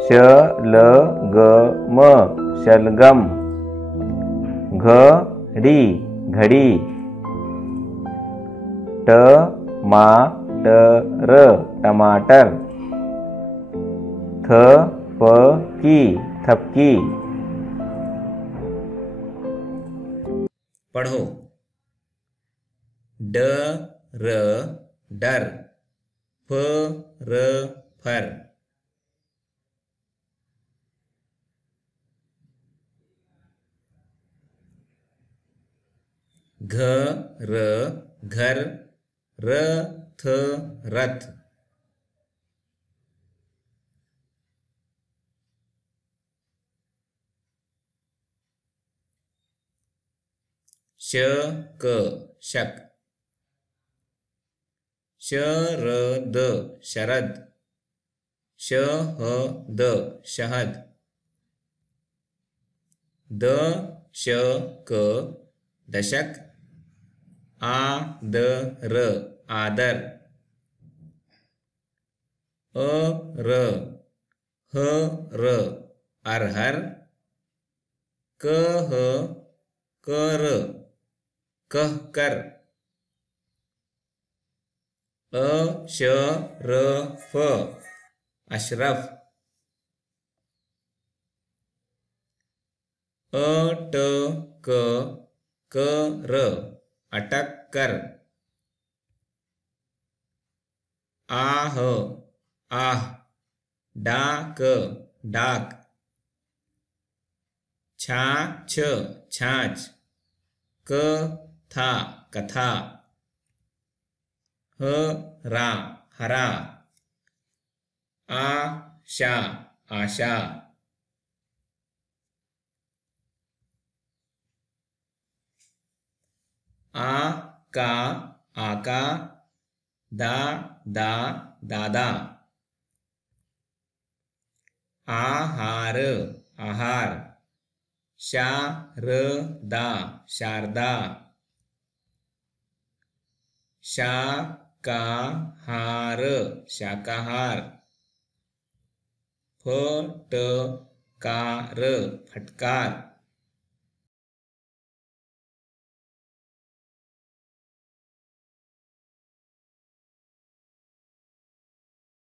शलगम शलगम। घड़ी घड़ी। टमाटर टमाटर। थपकी थपकी। पढ़ो। डर डर। फर। घर घर। रथ रथ। शक शक। शरद शरद। शहद शहद। दशक दशक। आदर आदर। हर अरहर। कर कहकर। अशरफ अशरफ। अटक कर अटक कर। आह आह। डाक डाक। छाछ छाछ। कथा कथा। हरा हरा। आशा आशा। आका आका। दादा दादा। आहार आहार। शारदा शारदा। शाकाहार शाकाहार। फटकार फटकार।